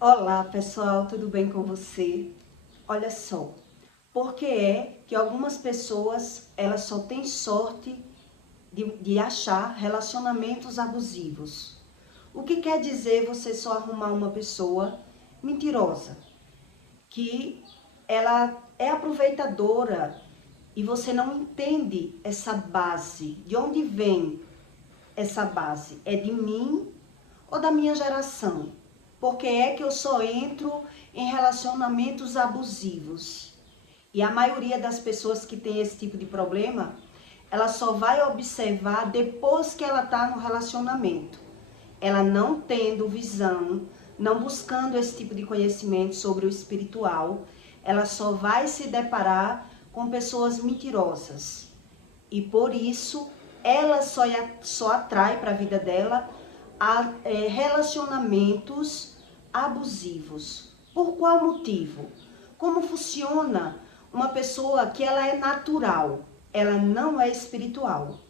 Olá pessoal, tudo bem com você? Olha só, por que é que algumas pessoas elas só têm sorte de achar relacionamentos abusivos? O que quer dizer você só arrumar uma pessoa mentirosa, que ela é aproveitadora e você não entende essa base? De onde vem essa base? É de mim ou da minha geração? Porque é que eu só entro em relacionamentos abusivos. E a maioria das pessoas que tem esse tipo de problema, ela só vai observar depois que ela está no relacionamento. Ela não tendo visão, não buscando esse tipo de conhecimento sobre o espiritual, ela só vai se deparar com pessoas mentirosas. E por isso, ela só atrai para a vida dela relacionamentos abusivos. Por qual motivo? Como funciona uma pessoa que ela é natural, ela não é espiritual.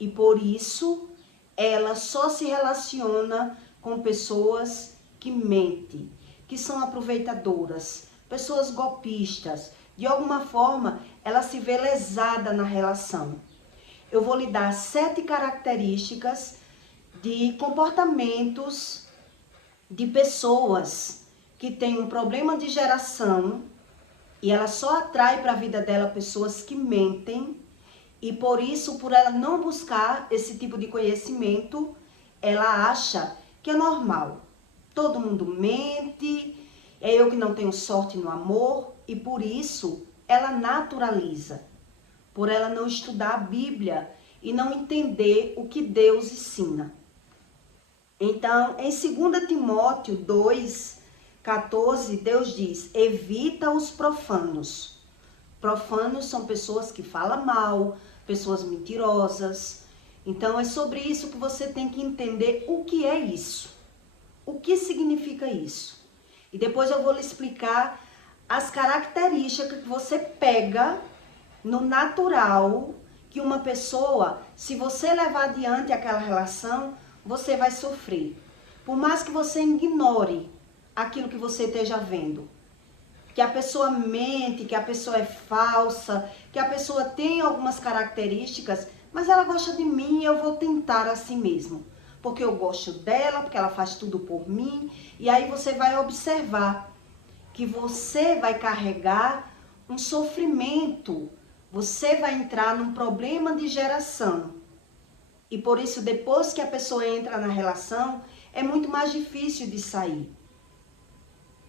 E por isso, ela só se relaciona com pessoas que mentem, que são aproveitadoras, pessoas golpistas. De alguma forma, ela se vê lesada na relação. Eu vou lhe dar 7 características de comportamentos de pessoas que têm um problema de geração e ela só atrai para a vida dela pessoas que mentem e por isso, por ela não buscar esse tipo de conhecimento, ela acha que é normal. Todo mundo mente, é eu que não tenho sorte no amor e por isso ela naturaliza. Por ela não estudar a Bíblia e não entender o que Deus ensina. Então, em 2 Timóteo 2,14, Deus diz, evita os profanos. Profanos são pessoas que falam mal, pessoas mentirosas. Então, é sobre isso que você tem que entender o que é isso. O que significa isso? E depois eu vou lhe explicar as características que você pega no natural que uma pessoa, se você levar adiante aquela relação, você vai sofrer. Por mais que você ignore aquilo que você esteja vendo. Que a pessoa mente, que a pessoa é falsa, que a pessoa tem algumas características, mas ela gosta de mim e eu vou tentar assim mesmo. Porque eu gosto dela, porque ela faz tudo por mim. E aí você vai observar que você vai carregar um sofrimento. Você vai entrar num problema de geração. E por isso, depois que a pessoa entra na relação, é muito mais difícil de sair.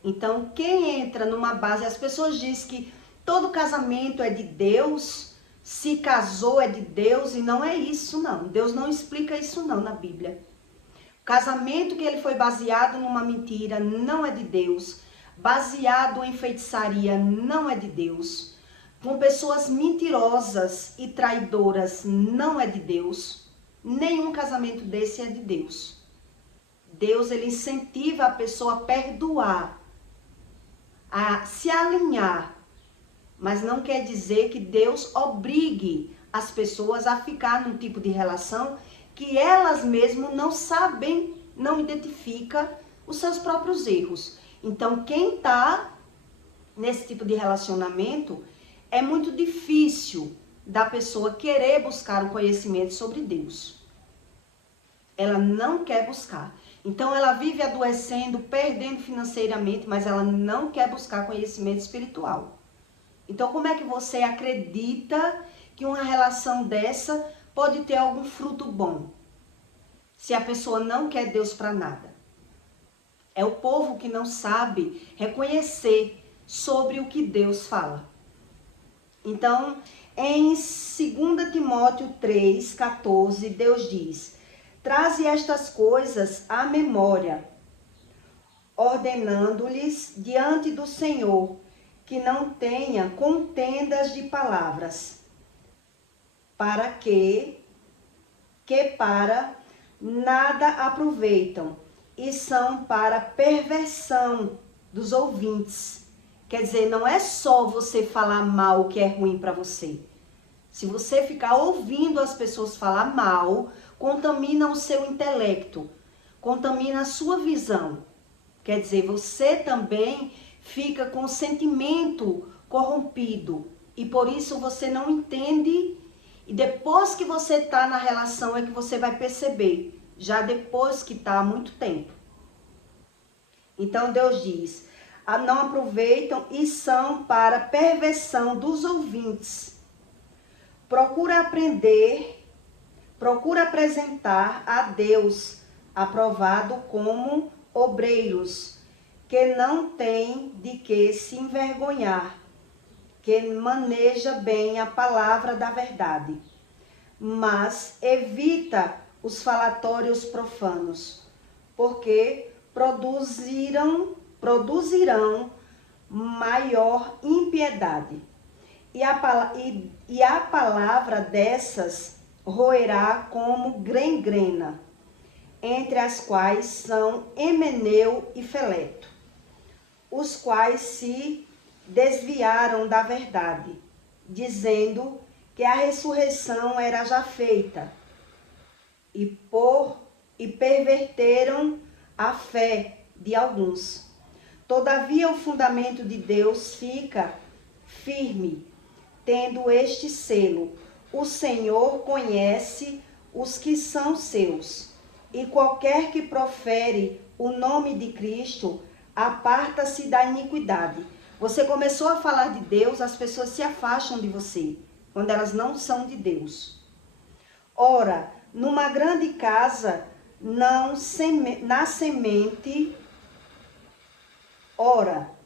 Então, quem entra numa base, as pessoas dizem que todo casamento é de Deus, se casou é de Deus, e não é isso não. Deus não explica isso não na Bíblia. O casamento que ele foi baseado numa mentira não é de Deus. Baseado em feitiçaria não é de Deus. Com pessoas mentirosas e traidoras não é de Deus. Nenhum casamento desse é de Deus. Deus, ele incentiva a pessoa a perdoar, a se alinhar, mas não quer dizer que Deus obrigue as pessoas a ficar num tipo de relação que elas mesmas não sabem, não identificam os seus próprios erros. Então, quem está nesse tipo de relacionamento, é muito difícil da pessoa querer buscar o conhecimento sobre Deus. Ela não quer buscar. Então, ela vive adoecendo, perdendo financeiramente, mas ela não quer buscar conhecimento espiritual. Então, como é que você acredita que uma relação dessa pode ter algum fruto bom? Se a pessoa não quer Deus para nada. É o povo que não sabe reconhecer sobre o que Deus fala. Então, em 2 Timóteo 3,14, Deus diz, traze estas coisas à memória, ordenando-lhes diante do Senhor, que não tenha contendas de palavras, para que para nada aproveitam, e são para perversão dos ouvintes. Quer dizer, não é só você falar mal o que é ruim para você. Se você ficar ouvindo as pessoas falar mal, contamina o seu intelecto, contamina a sua visão. Quer dizer, você também fica com o sentimento corrompido e por isso você não entende. E depois que você está na relação é que você vai perceber, já depois que está há muito tempo. Então Deus diz, não aproveitam e são para perversão dos ouvintes. Procura aprender, procura apresentar a Deus aprovado como obreiros, que não tem de que se envergonhar, que maneja bem a palavra da verdade, mas evita os falatórios profanos, porque produzirão maior impiedade. E a palavra dessas roerá como gangrena, entre as quais são Himeneu e Fileto, os quais se desviaram da verdade, dizendo que a ressurreição era já feita, e perverteram a fé de alguns. Todavia o fundamento de Deus fica firme, tendo este selo: o Senhor conhece os que são seus, e qualquer que profere o nome de Cristo aparta-se da iniquidade. Você começou a falar de Deus, as pessoas se afastam de você, quando elas não são de Deus. Ora, numa grande casa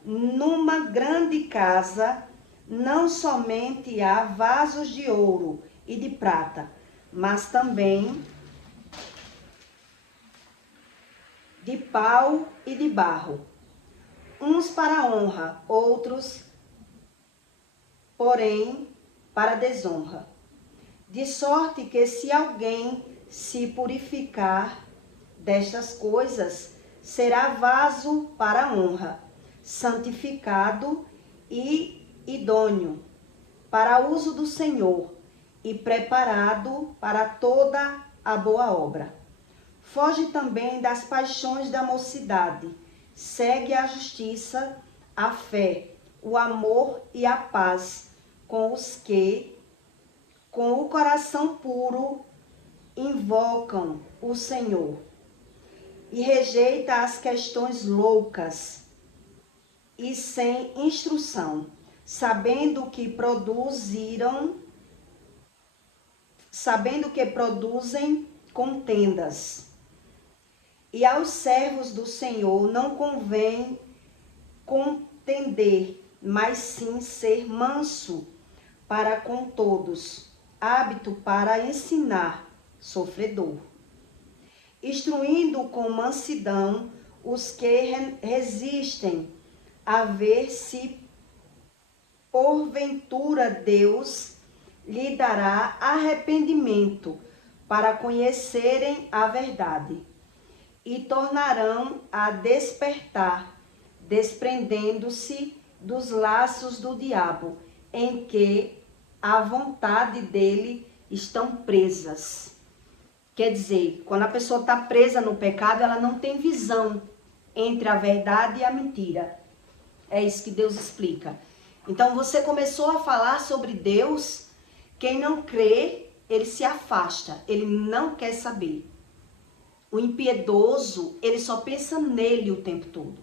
numa grande casa não somente há vasos de ouro e de prata, mas também de pau e de barro, uns para honra, outros, porém, para desonra. De sorte que se alguém se purificar destas coisas, será vaso para honra, santificado e idôneo para uso do Senhor e preparado para toda a boa obra. Foge também das paixões da mocidade, segue a justiça, a fé, o amor e a paz com os que, com o coração puro, invocam o Senhor. E rejeita as questões loucas e sem instrução, sabendo que produzem contendas. E aos servos do Senhor não convém contender, mas sim ser manso para com todos, hábito para ensinar, sofredor, instruindo com mansidão os que resistem, a ver se porventura Deus lhe dará arrependimento para conhecerem a verdade, e tornarão a despertar, desprendendo-se dos laços do diabo, em que a vontade dele estão presas. Quer dizer, quando a pessoa está presa no pecado, ela não tem visão entre a verdade e a mentira. É isso que Deus explica. Então você começou a falar sobre Deus. Quem não crê, ele se afasta, ele não quer saber. O impiedoso, ele só pensa nele o tempo todo.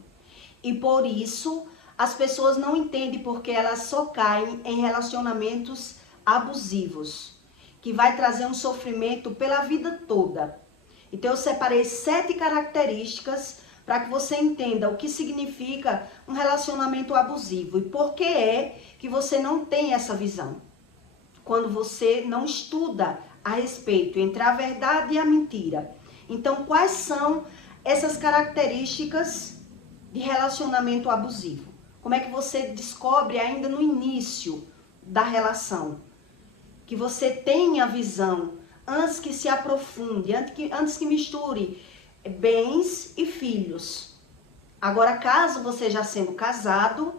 E por isso, as pessoas não entendem porque elas só caem em relacionamentos abusivos, que vai trazer um sofrimento pela vida toda. Então eu separei 7 características para que você entenda o que significa um relacionamento abusivo e por que é que você não tem essa visão. Quando você não estuda a respeito entre a verdade e a mentira. Então, quais são essas características de relacionamento abusivo? Como é que você descobre ainda no início da relação? Que você tenha a visão, antes que se aprofunde, antes que misture bens e filhos. Agora, caso você já sendo casado,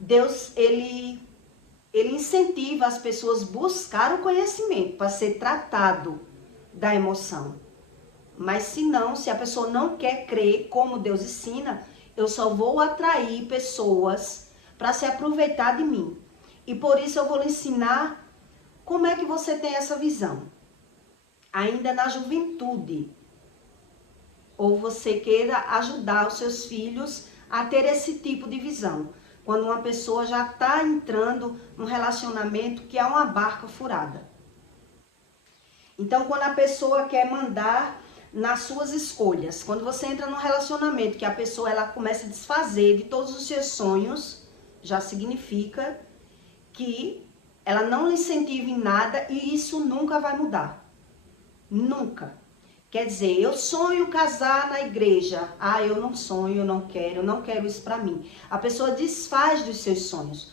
Deus, ele incentiva as pessoas a buscar o conhecimento para ser tratado da emoção. Mas se a pessoa não quer crer como Deus ensina, eu só vou atrair pessoas para se aproveitar de mim. E por isso eu vou lhe ensinar como é que você tem essa visão. Ainda na juventude. Ou você queira ajudar os seus filhos a ter esse tipo de visão. Quando uma pessoa já está entrando num relacionamento que é uma barca furada. Então, quando a pessoa quer mandar nas suas escolhas, quando você entra num relacionamento que a pessoa ela começa a desfazer de todos os seus sonhos, já significa que ela não lhe incentiva em nada e isso nunca vai mudar. Nunca. Quer dizer, eu sonho casar na igreja. Ah, eu não sonho, eu não quero isso pra mim. A pessoa desfaz dos seus sonhos.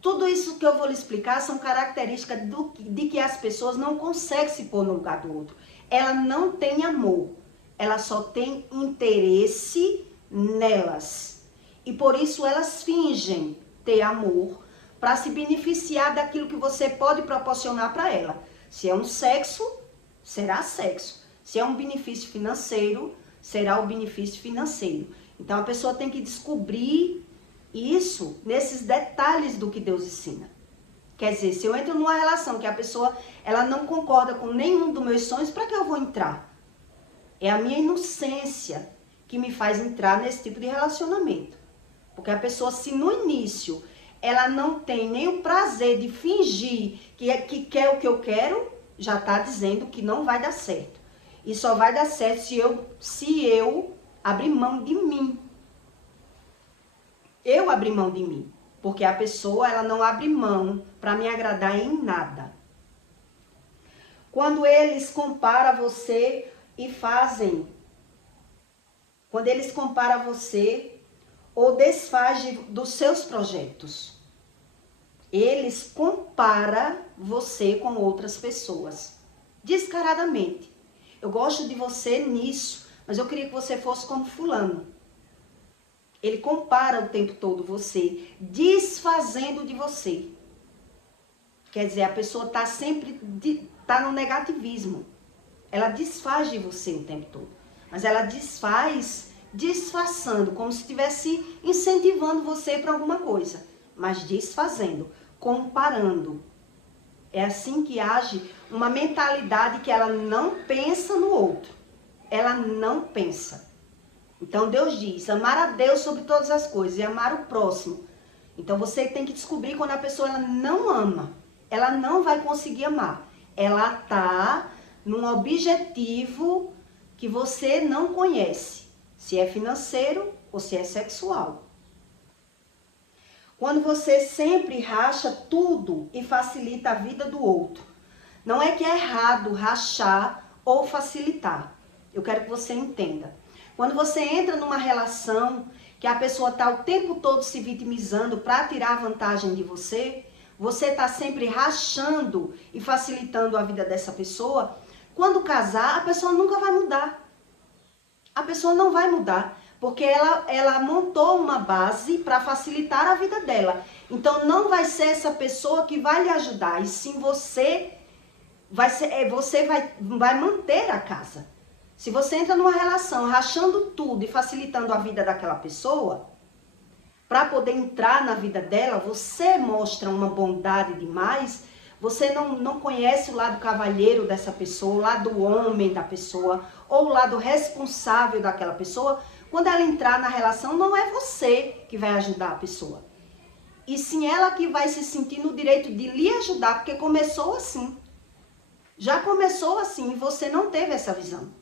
Tudo isso que eu vou lhe explicar são características de que as pessoas não conseguem se pôr no lugar do outro. Ela não tem amor, ela só tem interesse nelas. E por isso elas fingem ter amor para se beneficiar daquilo que você pode proporcionar para ela. Se é um sexo, será sexo. Se é um benefício financeiro, será o benefício financeiro. Então a pessoa tem que descobrir isso nesses detalhes do que Deus ensina. Quer dizer, se eu entro numa relação que a pessoa ela não concorda com nenhum dos meus sonhos, para que eu vou entrar? É a minha inocência que me faz entrar nesse tipo de relacionamento. Porque a pessoa, se no início ela não tem nem o prazer de fingir que quer o que eu quero, já está dizendo que não vai dar certo. E só vai dar certo se eu abrir mão de mim. Eu abrir mão de mim. Porque a pessoa, ela não abre mão para me agradar em nada. Quando eles comparam você e fazem, quando eles comparam você ou desfazem dos seus projetos, eles comparam você com outras pessoas, descaradamente. Eu gosto de você nisso, mas eu queria que você fosse como fulano. Ele compara o tempo todo você, desfazendo de você. Quer dizer, a pessoa está sempre no negativismo. Ela desfaz de você o tempo todo. Mas ela desfaz disfarçando, como se estivesse incentivando você para alguma coisa. Mas desfazendo, comparando. É assim que age uma mentalidade que ela não pensa no outro. Ela não pensa. Então Deus diz, amar a Deus sobre todas as coisas e amar o próximo. Então você tem que descobrir quando a pessoa ela não ama. Ela não vai conseguir amar. Ela está num objetivo que você não conhece. Se é financeiro ou se é sexual. Quando você sempre racha tudo e facilita a vida do outro. Não é que é errado rachar ou facilitar. Eu quero que você entenda. Quando você entra numa relação que a pessoa está o tempo todo se vitimizando para tirar vantagem de você, você está sempre rachando e facilitando a vida dessa pessoa, quando casar, a pessoa nunca vai mudar. A pessoa não vai mudar, porque ela montou uma base para facilitar a vida dela. Então não vai ser essa pessoa que vai lhe ajudar, e sim você vai manter a casa. Se você entra numa relação rachando tudo e facilitando a vida daquela pessoa, para poder entrar na vida dela, você mostra uma bondade demais, você não conhece o lado cavalheiro dessa pessoa, o lado homem da pessoa, ou o lado responsável daquela pessoa. Quando ela entrar na relação, não é você que vai ajudar a pessoa. E sim ela que vai se sentir no direito de lhe ajudar, porque começou assim. Já começou assim e você não teve essa visão.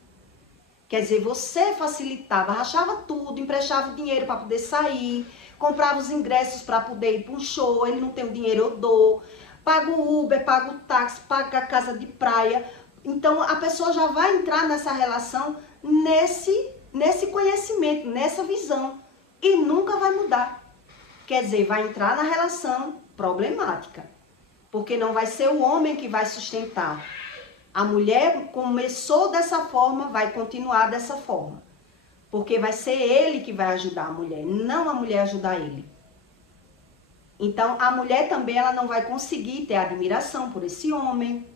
Quer dizer, você facilitava, rachava tudo, emprestava o dinheiro para poder sair, comprava os ingressos para poder ir para um show, ele não tem o dinheiro, eu dou, pago o Uber, pago o táxi, pago a casa de praia. Então, a pessoa já vai entrar nessa relação nesse conhecimento, nessa visão, e nunca vai mudar. Quer dizer, vai entrar na relação problemática, porque não vai ser o homem que vai sustentar. A mulher começou dessa forma, vai continuar dessa forma. Porque vai ser ele que vai ajudar a mulher, não a mulher ajudar ele. Então, a mulher também ela não vai conseguir ter admiração por esse homem.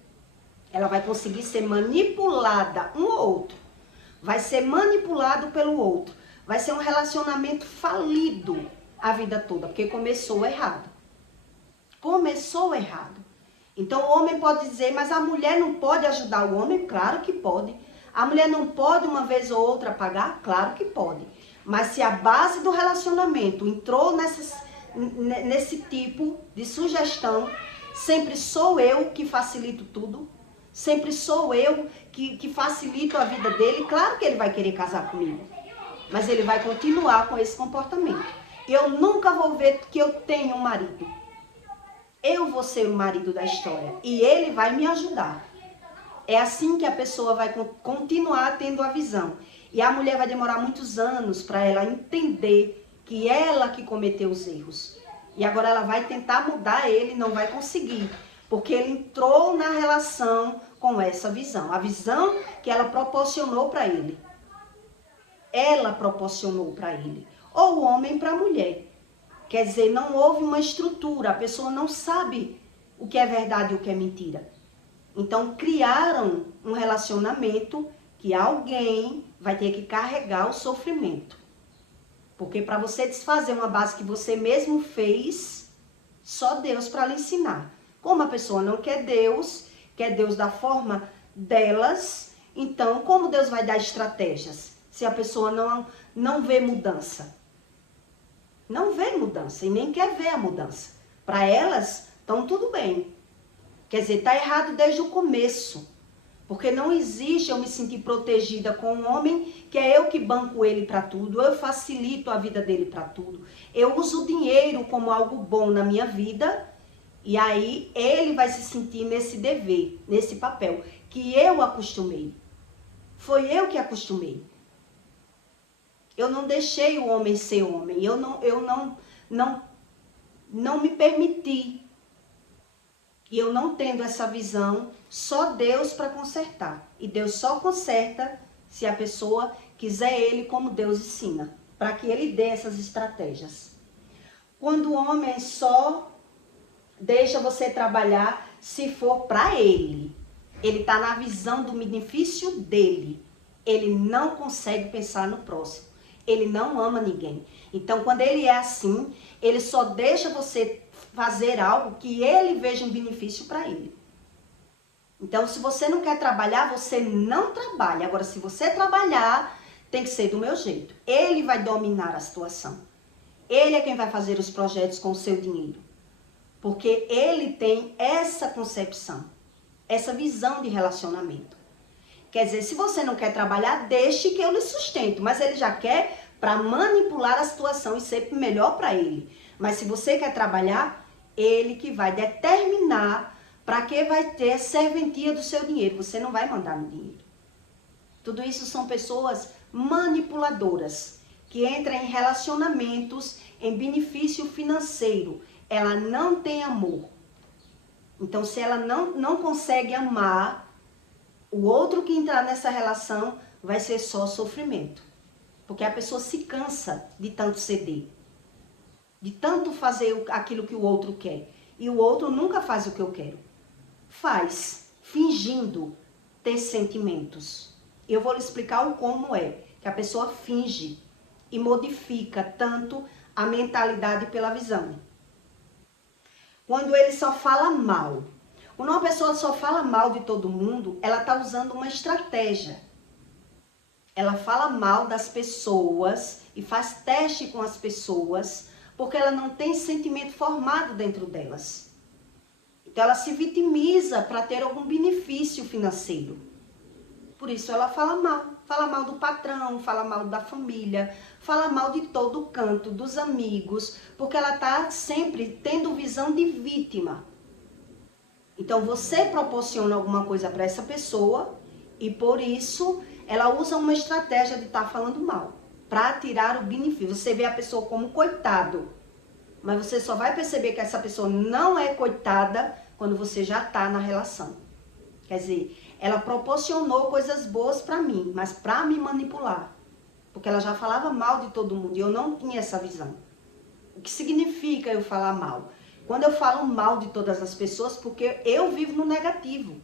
Ela vai conseguir ser manipulada um ou outro. Vai ser manipulado pelo outro. vai ser um relacionamento falido a vida toda, porque começou errado. Começou errado. Então o homem pode dizer, mas a mulher não pode ajudar o homem? Claro que pode. A mulher não pode uma vez ou outra pagar? Claro que pode. Mas se a base do relacionamento entrou nesse tipo de sugestão, sempre sou eu que facilito tudo, sempre sou eu que facilito a vida dele, claro que ele vai querer casar comigo. Mas ele vai continuar com esse comportamento. Eu nunca vou ver que eu tenho um marido. Eu vou ser o marido da história e ele vai me ajudar. É assim que a pessoa vai continuar tendo a visão. E a mulher vai demorar muitos anos para ela entender que ela que cometeu os erros. E agora ela vai tentar mudar ele, não vai conseguir. Porque ele entrou na relação com essa visão. A visão que ela proporcionou para ele. Ela proporcionou para ele. Ou o homem para a mulher. Quer dizer, não houve uma estrutura. A pessoa não sabe o que é verdade e o que é mentira. Então, criaram um relacionamento que alguém vai ter que carregar o sofrimento. Porque para você desfazer uma base que você mesmo fez, só Deus para lhe ensinar. Como a pessoa não quer Deus da forma delas, então como Deus vai dar estratégias se a pessoa não vê mudança? Não vê mudança e nem quer ver a mudança. Para elas, então tudo bem. Quer dizer, está errado desde o começo. Porque não existe eu me sentir protegida com um homem que é eu que banco ele para tudo, eu facilito a vida dele para tudo. Eu uso o dinheiro como algo bom na minha vida e aí ele vai se sentir nesse dever, nesse papel que eu acostumei. Foi eu que acostumei. Eu não deixei o homem ser homem, eu não me permiti. E eu não tendo essa visão, só Deus para consertar. E Deus só conserta se a pessoa quiser ele como Deus ensina. Para que ele dê essas estratégias. Quando o homem só deixa você trabalhar se for para ele. Ele está na visão do benefício dele. Ele não consegue pensar no próximo. Ele não ama ninguém. Então, quando ele é assim, ele só deixa você fazer algo que ele veja um benefício para ele. Então, se você não quer trabalhar, você não trabalha. Agora, se você trabalhar, tem que ser do meu jeito. Ele vai dominar a situação. Ele é quem vai fazer os projetos com o seu dinheiro. Porque ele tem essa concepção, essa visão de relacionamento. Quer dizer, se você não quer trabalhar, deixe que eu lhe sustento. Mas ele já quer para manipular a situação e ser melhor para ele. Mas se você quer trabalhar, ele que vai determinar para que vai ter serventia do seu dinheiro. Você não vai mandar no dinheiro. Tudo isso são pessoas manipuladoras, que entram em relacionamentos em benefício financeiro. Ela não tem amor. Então, se ela não consegue amar, o outro que entrar nessa relação vai ser só sofrimento. Porque a pessoa se cansa de tanto ceder. De tanto fazer aquilo que o outro quer. E o outro nunca faz o que eu quero. Faz, fingindo ter sentimentos. Eu vou lhe explicar o como é. Que a pessoa finge e modifica tanto a mentalidade pela visão. Quando ele só fala mal. Quando uma pessoa só fala mal de todo mundo, ela está usando uma estratégia. Ela fala mal das pessoas e faz teste com as pessoas, porque ela não tem sentimento formado dentro delas. Então ela se vitimiza para ter algum benefício financeiro. Por isso ela fala mal do patrão, fala mal da família, fala mal de todo canto, dos amigos, porque ela está sempre tendo visão de vítima. Então você proporciona alguma coisa para essa pessoa e por isso ela usa uma estratégia de estar falando mal, para tirar o benefício. Você vê a pessoa como coitado, mas você só vai perceber que essa pessoa não é coitada quando você já está na relação. Quer dizer, ela proporcionou coisas boas para mim, mas para me manipular. Porque ela já falava mal de todo mundo e eu não tinha essa visão. O que significa eu falar mal? Quando eu falo mal de todas as pessoas, porque eu vivo no negativo.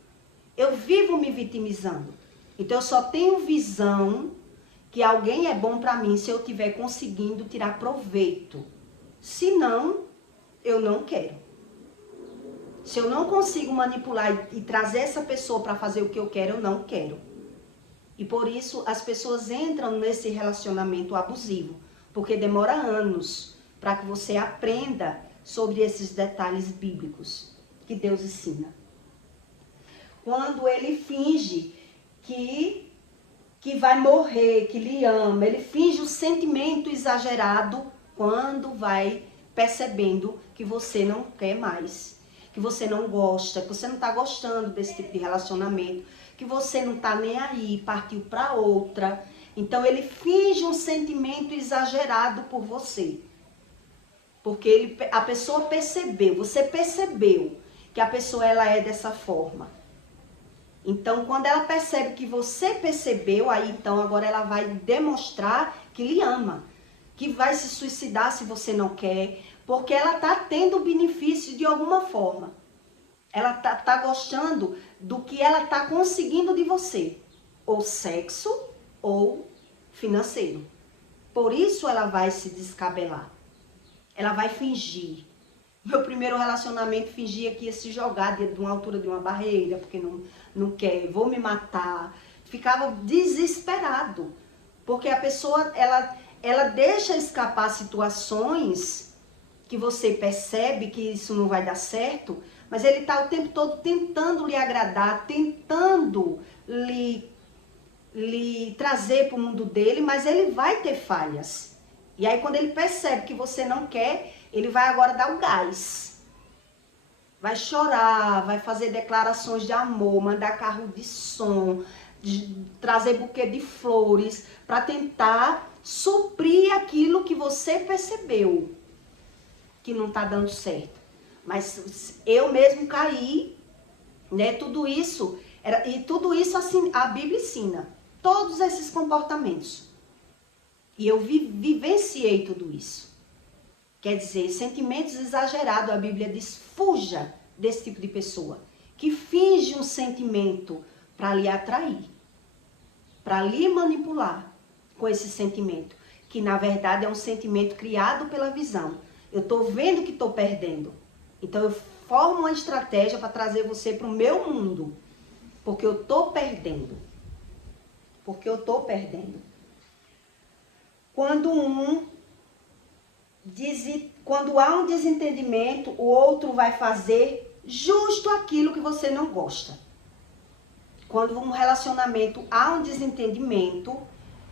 Eu vivo me vitimizando. Então eu só tenho visão que alguém é bom para mim se eu estiver conseguindo tirar proveito. Se não, eu não quero. Se eu não consigo manipular e trazer essa pessoa para fazer o que eu quero, eu não quero. E por isso as pessoas entram nesse relacionamento abusivo, porque demora anos para que você aprenda sobre esses detalhes bíblicos que Deus ensina. Quando ele finge que vai morrer, que lhe ama, ele finge um sentimento exagerado quando vai percebendo que você não quer mais, que você não gosta, que você não está gostando desse tipo de relacionamento, que você não está nem aí, partiu para outra. Então ele finge um sentimento exagerado por você. Porque a pessoa percebeu, você percebeu que a pessoa ela é dessa forma. Então, quando ela percebe que você percebeu, aí então agora ela vai demonstrar que lhe ama, que vai se suicidar se você não quer, porque ela está tendo benefício de alguma forma. Ela tá gostando do que ela está conseguindo de você, ou sexo ou financeiro. Por isso ela vai se descabelar. Ela vai fingir. Meu primeiro relacionamento fingia que ia se jogar de uma altura de uma barreira, porque não quer, vou me matar. Ficava desesperado, porque a pessoa, ela deixa escapar situações que você percebe que isso não vai dar certo, mas ele está o tempo todo tentando lhe agradar, tentando lhe trazer para o mundo dele, mas ele vai ter falhas. E aí quando ele percebe que você não quer, ele vai agora dar o gás. Vai chorar, vai fazer declarações de amor, mandar carro de som, trazer buquê de flores, para tentar suprir aquilo que você percebeu que não está dando certo. Mas eu mesmo caí, né? Tudo isso, assim, a Bíblia ensina. Todos esses comportamentos. E eu vivenciei tudo isso. Quer dizer, sentimentos exagerados, a Bíblia diz, fuja desse tipo de pessoa. Que finge um sentimento para lhe atrair. Para lhe manipular com esse sentimento. Que na verdade é um sentimento criado pela visão. Eu estou vendo que estou perdendo. Então eu formo uma estratégia para trazer você para o meu mundo. Porque eu estou perdendo. Porque eu estou perdendo. Quando há um desentendimento, o outro vai fazer justo aquilo que você não gosta. Quando um relacionamento há um desentendimento,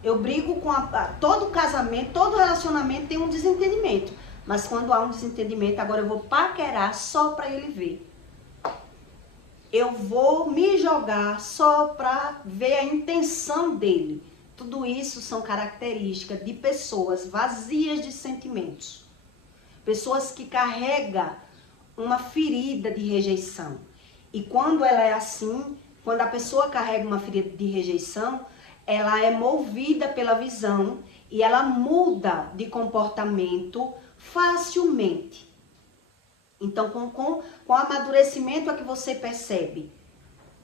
eu brigo com todo casamento, todo relacionamento tem um desentendimento. Mas quando há um desentendimento, agora eu vou paquerar só para ele ver. Eu vou me jogar só para ver a intenção dele. Tudo isso são características de pessoas vazias de sentimentos. Pessoas que carregam uma ferida de rejeição. E quando ela é assim, quando a pessoa carrega uma ferida de rejeição, ela é movida pela visão e ela muda de comportamento facilmente. Então, com o amadurecimento é que você percebe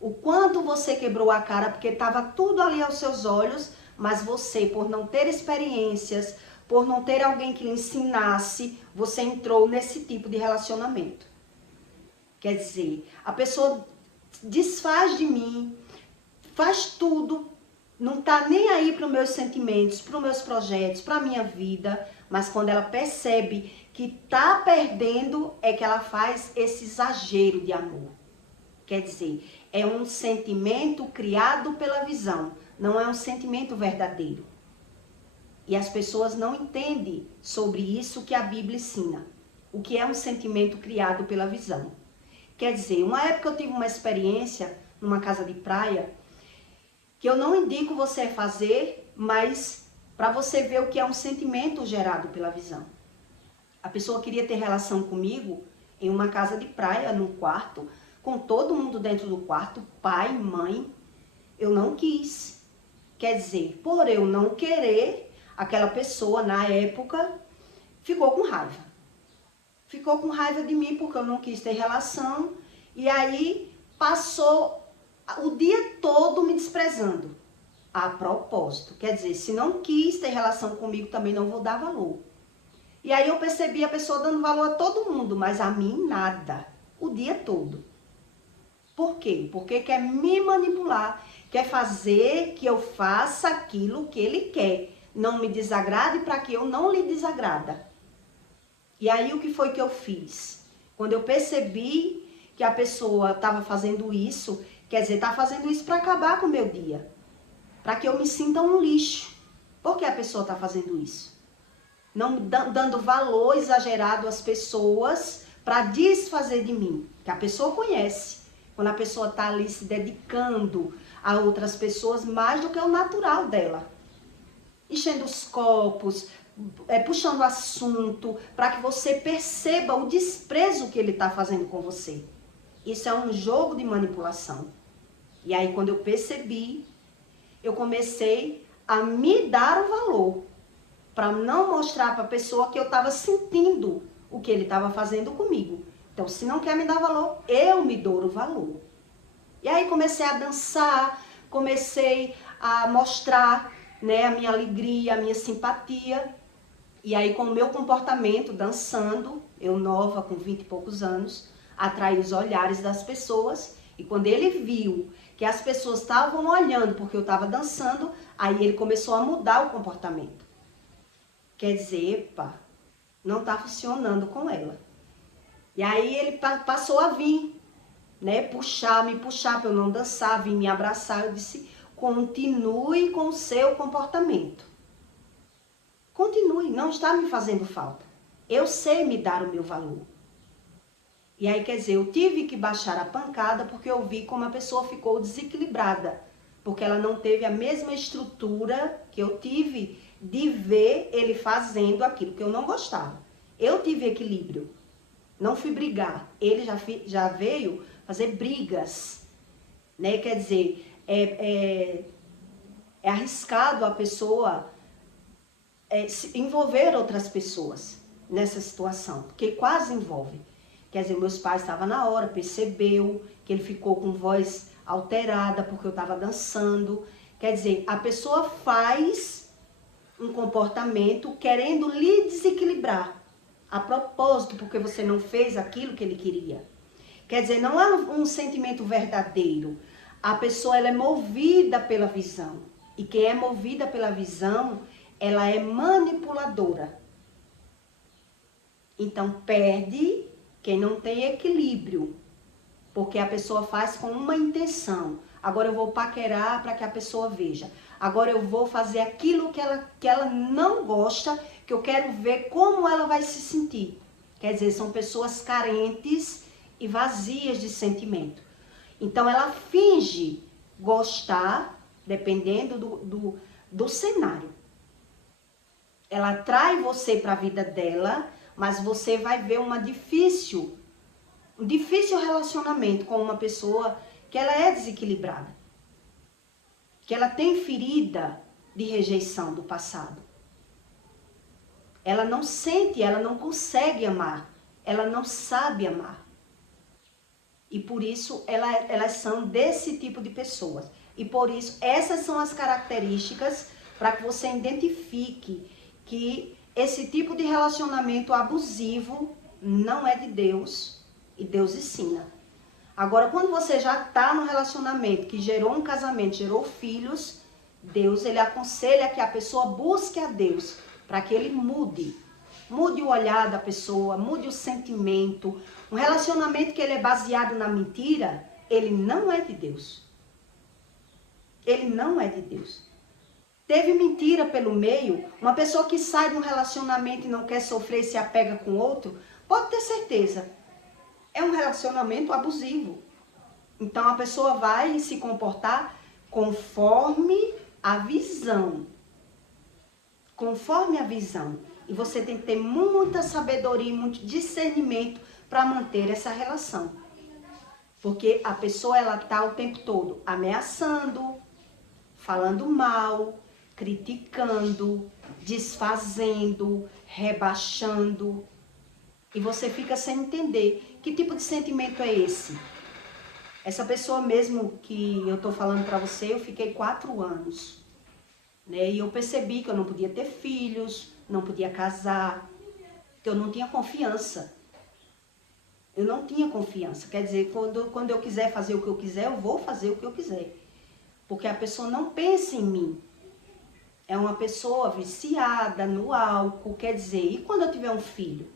o quanto você quebrou a cara, porque estava tudo ali aos seus olhos, mas você, por não ter experiências, por não ter alguém que lhe ensinasse, você entrou nesse tipo de relacionamento. Quer dizer, a pessoa desfaz de mim, faz tudo, não está nem aí para os meus sentimentos, para os meus projetos, para a minha vida, mas quando ela percebe que está perdendo, é que ela faz esse exagero de amor. Quer dizer, é um sentimento criado pela visão, não é um sentimento verdadeiro. E as pessoas não entendem sobre isso que a Bíblia ensina. O que é um sentimento criado pela visão. Quer dizer, uma época eu tive uma experiência numa casa de praia, que eu não indico você fazer, mas para você ver o que é um sentimento gerado pela visão. A pessoa queria ter relação comigo em uma casa de praia, num quarto, com todo mundo dentro do quarto, pai, mãe. Eu não quis. Quer dizer, por eu não querer, aquela pessoa, na época, ficou com raiva. Ficou com raiva de mim porque eu não quis ter relação. E aí, passou o dia todo me desprezando. A propósito. Quer dizer, se não quis ter relação comigo, também não vou dar valor. E aí eu percebi a pessoa dando valor a todo mundo, mas a mim nada. O dia todo. Por quê? Porque quer me manipular, quer fazer que eu faça aquilo que ele quer. Não me desagrade para que eu não lhe desagrada. E aí o que foi que eu fiz? Quando eu percebi que a pessoa estava fazendo isso, quer dizer, está fazendo isso para acabar com o meu dia. Para que eu me sinta um lixo. Por que a pessoa está fazendo isso? Não dando valor exagerado às pessoas para desfazer de mim. Que a pessoa conhece. Quando a pessoa está ali se dedicando a outras pessoas mais do que o natural dela. Enchendo os copos, puxando assunto, para que você perceba o desprezo que ele está fazendo com você. Isso é um jogo de manipulação. E aí quando eu percebi, eu comecei a me dar o valor. Para não mostrar para a pessoa que eu estava sentindo o que ele estava fazendo comigo. Então, se não quer me dar valor, eu me dou o valor. E aí comecei a dançar, comecei a mostrar, né, a minha alegria, a minha simpatia. E aí com o meu comportamento, dançando, eu nova, com 20 e poucos anos, atraí os olhares das pessoas. E quando ele viu que as pessoas estavam olhando porque eu estava dançando, aí ele começou a mudar o comportamento. Quer dizer, epa, não está funcionando com ela. E aí ele passou a vir, né, me puxar para eu não dançar, vir me abraçar. Eu disse, continue com o seu comportamento. Continue, não está me fazendo falta. Eu sei me dar o meu valor. E aí, quer dizer, eu tive que baixar a pancada porque eu vi como a pessoa ficou desequilibrada. Porque ela não teve a mesma estrutura que eu tive de ver ele fazendo aquilo que eu não gostava. Eu tive equilíbrio. Não fui brigar. Ele já veio fazer brigas. Né? Quer dizer, é arriscado a pessoa se envolver outras pessoas nessa situação. Porque quase envolve. Quer dizer, meus pais estavam na hora, percebeu que ele ficou com voz alterada porque eu estava dançando. Quer dizer, a pessoa faz um comportamento querendo lhe desequilibrar. A propósito, porque você não fez aquilo que ele queria. Quer dizer, não é um sentimento verdadeiro. A pessoa ela é movida pela visão. E quem é movida pela visão, ela é manipuladora. Então, perde quem não tem equilíbrio. Porque a pessoa faz com uma intenção. Agora eu vou paquerar para que a pessoa veja. Agora eu vou fazer aquilo que ela não gosta, que eu quero ver como ela vai se sentir. Quer dizer, são pessoas carentes e vazias de sentimento. Então ela finge gostar, dependendo do cenário. Ela atrai você para a vida dela, mas você vai ver um difícil relacionamento com uma pessoa que ela é desequilibrada. Que ela tem ferida de rejeição do passado. Ela não sente, ela não consegue amar. Ela não sabe amar. E por isso elas são desse tipo de pessoas. E por isso essas são as características para que você identifique que esse tipo de relacionamento abusivo não é de Deus e Deus ensina. Agora, quando você já está no relacionamento que gerou um casamento, gerou filhos, Deus ele aconselha que a pessoa busque a Deus para que ele mude. Mude o olhar da pessoa, mude o sentimento. Um relacionamento que ele é baseado na mentira, ele não é de Deus. Ele não é de Deus. Teve mentira pelo meio, uma pessoa que sai de um relacionamento e não quer sofrer e se apega com outro, pode ter certeza. É um relacionamento abusivo. Então a pessoa vai se comportar conforme a visão. Conforme a visão. E você tem que ter muita sabedoria e muito discernimento para manter essa relação. Porque a pessoa ela está o tempo todo ameaçando, falando mal, criticando, desfazendo, rebaixando. E você fica sem entender que tipo de sentimento é esse. Essa pessoa mesmo que eu tô falando para você, eu fiquei 4 anos. né? E eu percebi que eu não podia ter filhos, não podia casar, que eu não tinha confiança. Eu não tinha confiança. Quer dizer, quando eu quiser fazer o que eu quiser, eu vou fazer o que eu quiser. Porque a pessoa não pensa em mim. É uma pessoa viciada no álcool, quer dizer, e quando eu tiver um filho?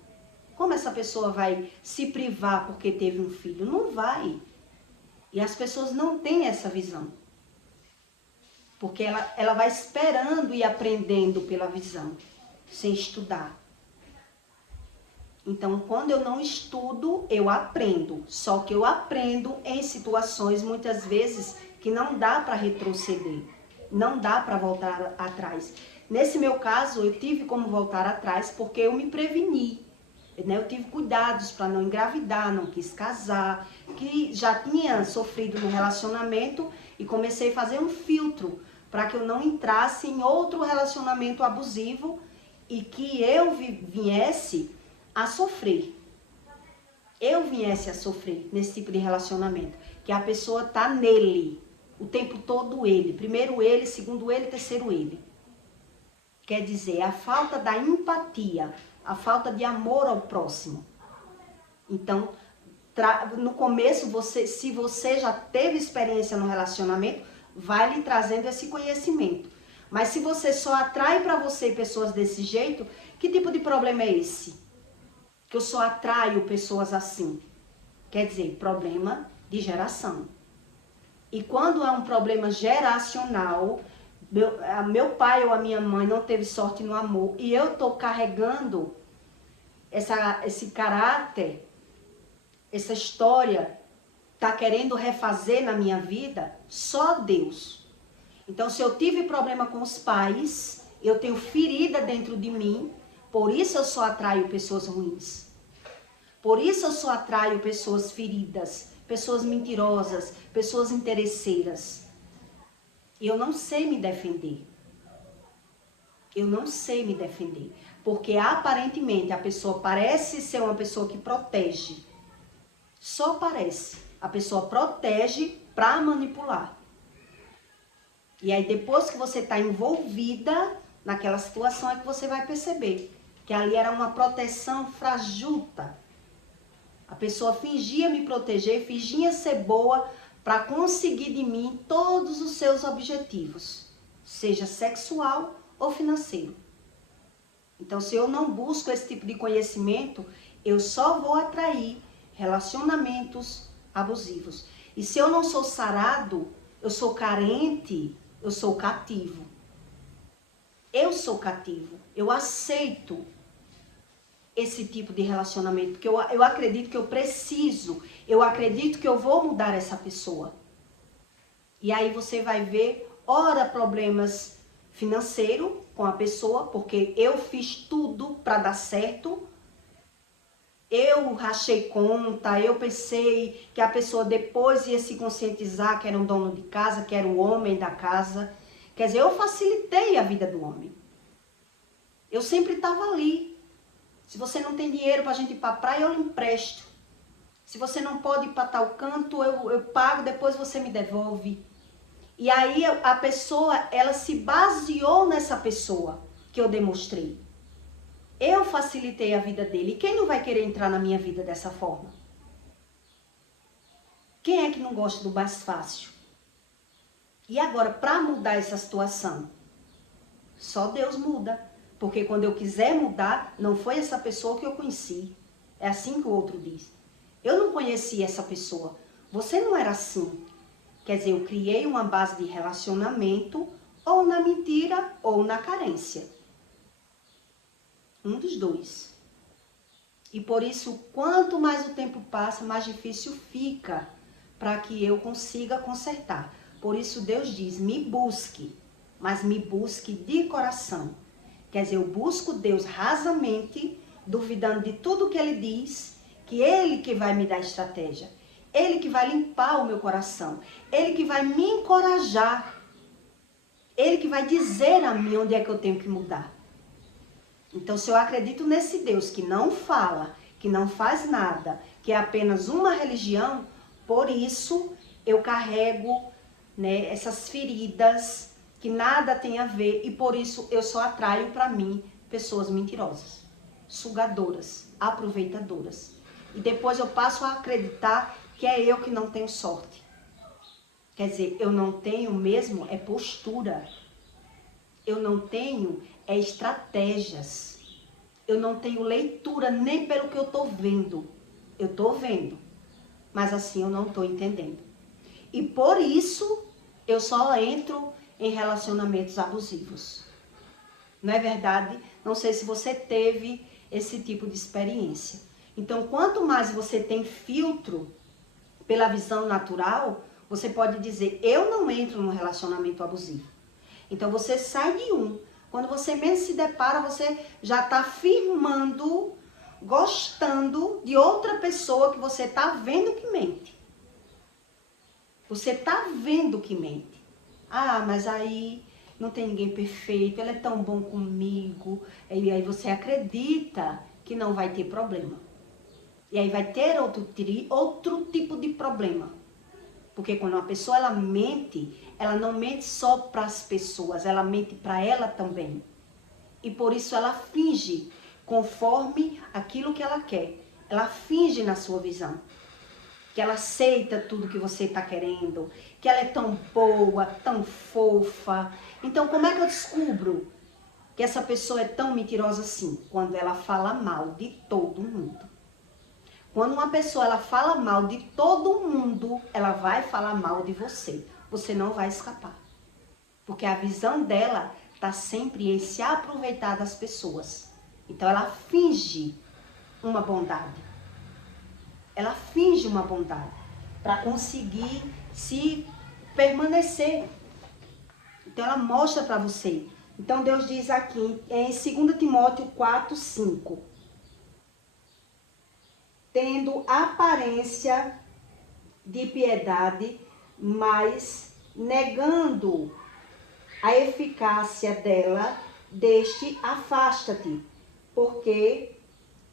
Como essa pessoa vai se privar porque teve um filho? Não vai. E as pessoas não têm essa visão. Porque ela vai esperando e aprendendo pela visão, sem estudar. Então, quando eu não estudo, eu aprendo. Só que eu aprendo em situações, muitas vezes, que não dá para retroceder. Não dá para voltar atrás. Nesse meu caso, eu tive como voltar atrás porque eu me preveni. Né? Eu tive cuidados para não engravidar, não quis casar, que já tinha sofrido no relacionamento e comecei a fazer um filtro para que eu não entrasse em outro relacionamento abusivo e que eu viesse a sofrer. Eu viesse a sofrer nesse tipo de relacionamento, que a pessoa tá nele, o tempo todo ele, primeiro ele, segundo ele, terceiro ele. Quer dizer, a falta da empatia, a falta de amor ao próximo. Então, no começo, se você já teve experiência no relacionamento, vai lhe trazendo esse conhecimento. Mas se você só atrai para você pessoas desse jeito, que tipo de problema é esse? Que eu só atraio pessoas assim. Quer dizer, problema de geração. E quando é um problema geracional, meu pai ou a minha mãe não teve sorte no amor e eu estou carregando esse caráter, essa história, tá querendo refazer na minha vida, só Deus. Então, se eu tive problema com os pais, eu tenho ferida dentro de mim, por isso eu só atraio pessoas ruins. Por isso eu só atraio pessoas feridas, pessoas mentirosas, pessoas interesseiras. E eu não sei me defender. Eu não sei me defender. Porque aparentemente a pessoa parece ser uma pessoa que protege. Só parece. A pessoa protege para manipular. E aí depois que você está envolvida naquela situação é que você vai perceber que ali era uma proteção frajuta. A pessoa fingia me proteger, fingia ser boa para conseguir de mim todos os seus objetivos, seja sexual ou financeiro. Então, se eu não busco esse tipo de conhecimento, eu só vou atrair relacionamentos abusivos. E se eu não sou sarado, eu sou carente, eu sou cativo. Eu sou cativo, eu aceito esse tipo de relacionamento, porque eu acredito que eu preciso, eu acredito que eu vou mudar essa pessoa. E aí você vai ver, ora, problemas financeiros com a pessoa, porque eu fiz tudo para dar certo, eu rachei conta, eu pensei que a pessoa depois ia se conscientizar que era um dono de casa, que era o homem da casa. Quer dizer, eu facilitei a vida do homem. Eu sempre estava ali. Se você não tem dinheiro para a gente ir para a praia, eu lhe empresto. Se você não pode ir para tal canto, eu pago, depois você me devolve. E aí a pessoa, ela se baseou nessa pessoa que eu demonstrei. Eu facilitei a vida dele. E quem não vai querer entrar na minha vida dessa forma? Quem é que não gosta do mais fácil? E agora, para mudar essa situação? Só Deus muda. Porque quando eu quiser mudar, não foi essa pessoa que eu conheci. É assim que o outro diz. Eu não conheci essa pessoa. Você não era assim. Quer dizer, eu criei uma base de relacionamento ou na mentira ou na carência. Um dos dois. E por isso, quanto mais o tempo passa, mais difícil fica para que eu consiga consertar. Por isso Deus diz, me busque, mas me busque de coração. Quer dizer, eu busco Deus rasamente, duvidando de tudo que Ele diz, que Ele que vai me dar estratégia. Ele que vai limpar o meu coração. Ele que vai me encorajar. Ele que vai dizer a mim onde é que eu tenho que mudar. Então, se eu acredito nesse Deus que não fala, que não faz nada, que é apenas uma religião, por isso eu carrego, né, essas feridas, que nada tem a ver e por isso eu só atraio para mim pessoas mentirosas, sugadoras, aproveitadoras. E depois eu passo a acreditar que é eu que não tenho sorte. Quer dizer, eu não tenho mesmo é postura. Eu não tenho é estratégias. Eu não tenho leitura nem pelo que eu estou vendo. Eu estou vendo, mas assim eu não estou entendendo. E por isso eu só entro em relacionamentos abusivos. Não é verdade? Não sei se você teve esse tipo de experiência. Então, quanto mais você tem filtro pela visão natural, você pode dizer, eu não entro num relacionamento abusivo. Então, você sai de um. Quando você menos se depara, você já está afirmando, gostando de outra pessoa que você está vendo que mente. Você está vendo que mente. Ah, mas aí não tem ninguém perfeito, ele é tão bom comigo. E aí você acredita que não vai ter problema. E aí vai ter outro tipo de problema. Porque quando uma pessoa ela não mente só para as pessoas, ela mente para ela também. E por isso ela finge conforme aquilo que ela quer. Ela finge na sua visão. Que ela aceita tudo que você está querendo, que ela é tão boa, tão fofa. Então, como é que eu descubro que essa pessoa é tão mentirosa assim? Quando ela fala mal de todo mundo. Quando uma pessoa ela fala mal de todo mundo, ela vai falar mal de você. Você não vai escapar. Porque a visão dela está sempre em se aproveitar das pessoas. Então, ela finge uma bondade. Ela finge uma bondade para conseguir se permanecer. Então, ela mostra para você. Então, Deus diz aqui, em 2 Timóteo 4:5. Tendo aparência de piedade, mas negando a eficácia dela, deste afasta-te, porque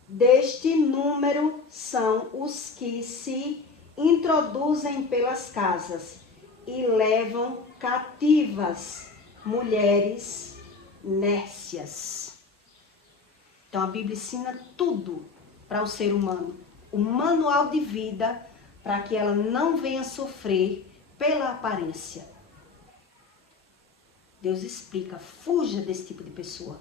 deste número são os que se introduzem pelas casas e levam cativas mulheres nércias. Então a Bíblia ensina tudo para o ser humano. O manual de vida para que ela não venha sofrer pela aparência. Deus explica, fuja desse tipo de pessoa.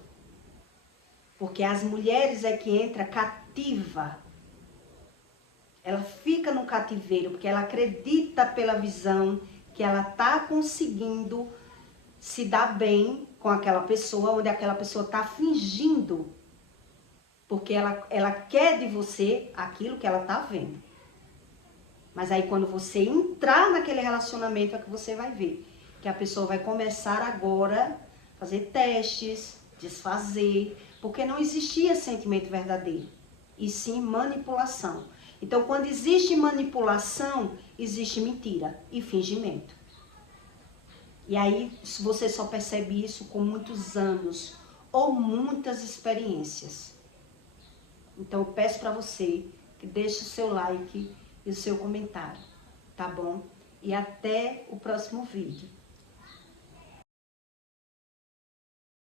Porque as mulheres é que entra cativa. Ela fica no cativeiro, porque ela acredita pela visão que ela está conseguindo se dar bem com aquela pessoa, onde aquela pessoa está fingindo. Porque ela quer de você aquilo que ela está vendo. Mas aí quando você entrar naquele relacionamento é que você vai ver. Que a pessoa vai começar agora a fazer testes, desfazer, porque não existia sentimento verdadeiro, e sim manipulação. Então, quando existe manipulação, existe mentira e fingimento. E aí, você só percebe isso com muitos anos ou muitas experiências. Então, eu peço para você que deixe o seu like e o seu comentário, tá bom? E até o próximo vídeo.